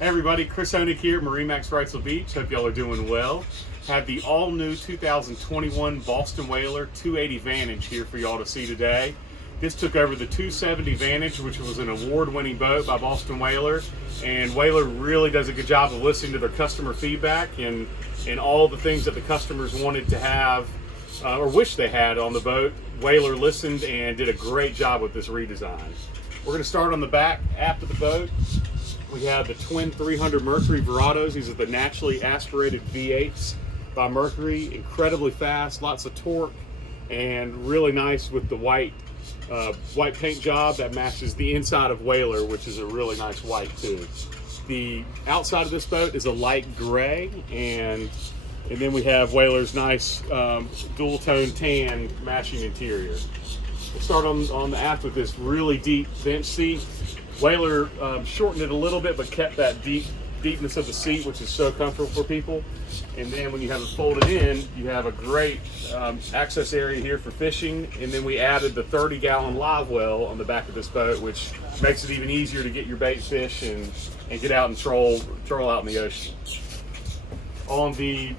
Hey everybody, Chris Honig here at MarineMax Wrightsville Beach. Hope y'all are doing well. Have the all-new 2021 Boston Whaler 280 Vantage here for y'all to see today. This took over the 270 Vantage, which was an award-winning boat by Boston Whaler, and Whaler really does a good job of listening to their customer feedback and all the things that the customers wanted to have or wish they had on the boat. Whaler listened and did a great job with this redesign. We're going to start on the back aft of the boat. We have the twin 300 Mercury Verados. These are the naturally aspirated V8s by Mercury. Incredibly fast, lots of torque, and really nice with the white paint job that matches the inside of Whaler, which is a really nice white too. The outside of this boat is a light gray, and then we have Whaler's nice dual tone tan matching interior. We'll start on the aft with this really deep bench seat. Whaler shortened it a little bit, but kept that deepness of the seat, which is so comfortable for people. And then when you have it folded in, you have a great access area here for fishing. And then we added the 30-gallon live well on the back of this boat, which makes it even easier to get your bait fish and get out and troll out in the ocean. On the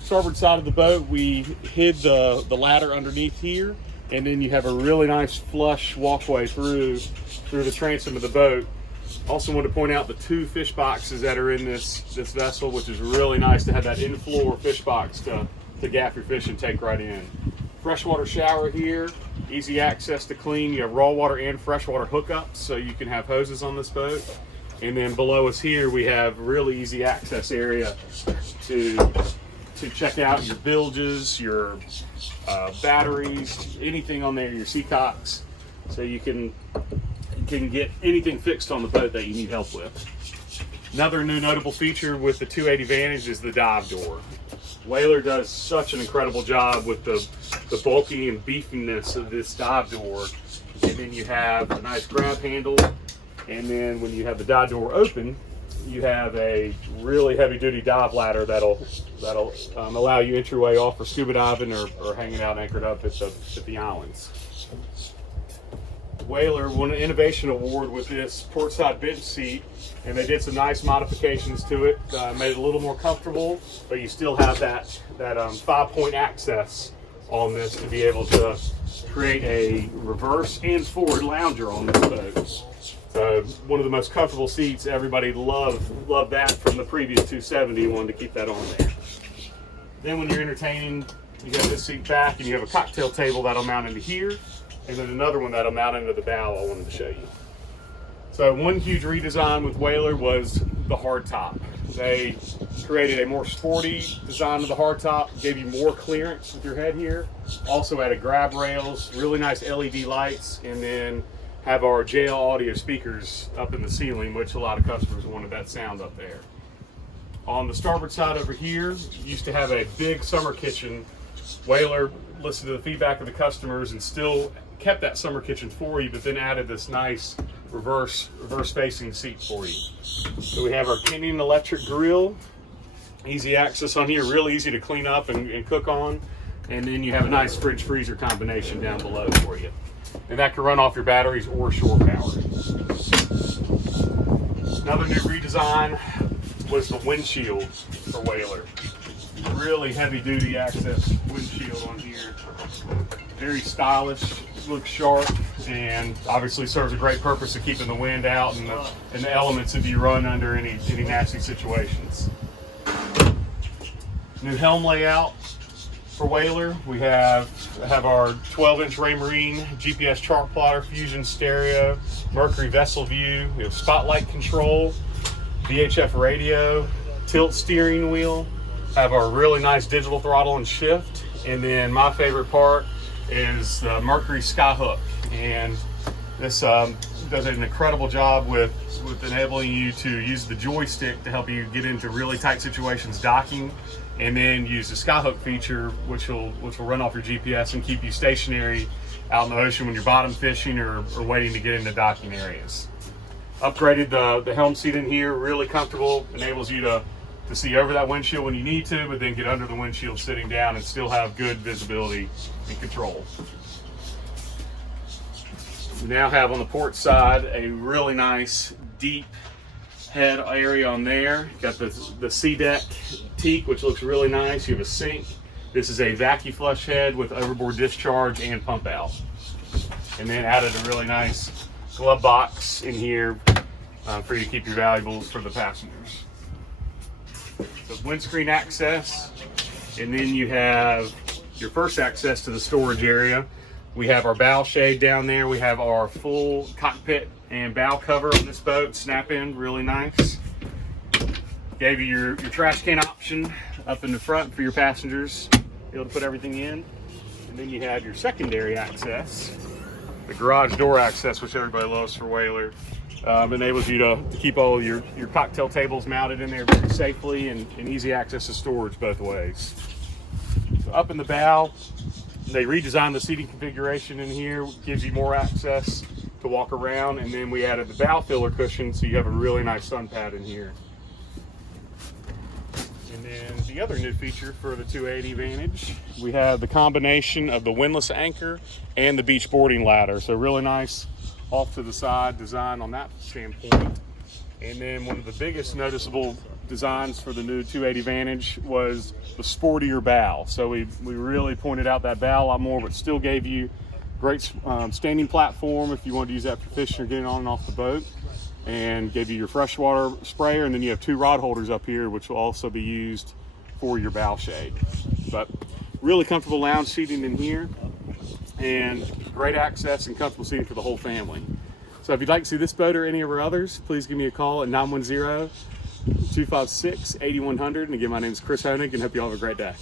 starboard side of the boat, we hid the ladder underneath here, and then you have a really nice flush walkway through the transom of the boat. Also want to point out the two fish boxes that are in this vessel, which is really nice to have that in-floor fish box to gaff your fish and take right in. Freshwater shower here, easy access to clean. You have raw water and freshwater hookups, so you can have hoses on this boat. And then below us here, we have really easy access area to check out your bilges, your batteries, anything on there, your seacocks, so you can get anything fixed on the boat that you need help with. Another new notable feature with the 280 Vantage is the dive door. Whaler does such an incredible job with the bulky and beefiness of this dive door. And then you have a nice grab handle, and then when you have the dive door open, you have a really heavy-duty dive ladder that'll allow you entryway off for scuba diving or hanging out anchored up at the islands. Whaler won an innovation award with this portside bench seat, and they did some nice modifications to it, made it a little more comfortable, but you still have that 5-point access on this to be able to create a reverse and forward lounger on this boat. So one of the most comfortable seats. Everybody loved that from the previous 270. Wanted to keep that on there. Then when you're entertaining, you got this seat back, and you have a cocktail table that'll mount into here, and then another one that'll mount into the bow I wanted to show you. So one huge redesign with Whaler was the hardtop. They created a more sporty design of the hardtop, gave you more clearance with your head here. Also added grab rails, really nice LED lights, and then have our JL audio speakers up in the ceiling, which a lot of customers wanted that sound up there. On the starboard side over here, used to have a big summer kitchen. Whaler listened to the feedback of the customers and still kept that summer kitchen for you, but then added this nice reverse facing seat for you. So we have our Kenyan electric grill, easy access on here, real easy to clean up and cook on. And then you have a nice fridge freezer combination down below for you. And that can run off your batteries or shore power. Another new redesign was the windshield for Whaler. Really heavy duty access windshield on here. Very stylish, looks sharp, and obviously serves a great purpose of keeping the wind out and the elements if you run under any nasty situations. New helm layout for Whaler. We have our 12-inch Raymarine GPS chart plotter, Fusion stereo, Mercury vessel view. We have spotlight control, VHF radio, tilt steering wheel. Have our really nice digital throttle and shift, and then my favorite part is the Mercury Skyhook, and this does an incredible job with enabling you to use the joystick to help you get into really tight situations docking, and then use the Skyhook feature, which will run off your GPS and keep you stationary out in the ocean when you're bottom fishing or waiting to get into docking areas. Upgraded the helm seat in here, really comfortable, enables you to see over that windshield when you need to, but then get under the windshield sitting down and still have good visibility and control. We now have on the port side a really nice, deep head area on there. Got the sea deck teak, which looks really nice. You have a sink. This is a vacuum flush head with overboard discharge and pump out. And then added a really nice glove box in here for you to keep your valuables for the passengers. So windscreen access, and then you have your first access to the storage area. We have our bow shade down there. We have our full cockpit and bow cover on this boat, snap in, really nice. Gave you your trash can option up in the front for your passengers, be able to put everything in. And then you have your secondary access, the garage door access, which everybody loves for whaler. Enables you to keep all of your cocktail tables mounted in there very safely, and easy access to storage both ways. So up in the bow, they redesigned the seating configuration in here, gives you more access to walk around, and then we added the bow filler cushion, so you have a really nice sun pad in here. And then the other new feature for the 280 Vantage, we have the combination of the windlass anchor and the beach boarding ladder. So really nice off to the side design on that standpoint. And then one of the biggest noticeable designs for the new 280 Vantage was the sportier bow. So we really pointed out that bow a lot more, but still gave you great standing platform if you want to use that for fishing or getting on and off the boat, and gave you your freshwater sprayer, and then you have 2 rod holders up here which will also be used for your bow shade. But really comfortable lounge seating in here, and great access and comfortable seating for the whole family. So if you'd like to see this boat or any of our others, please give me a call at 910-256-8100. And again, my name is Chris Honig, and hope you all have a great day.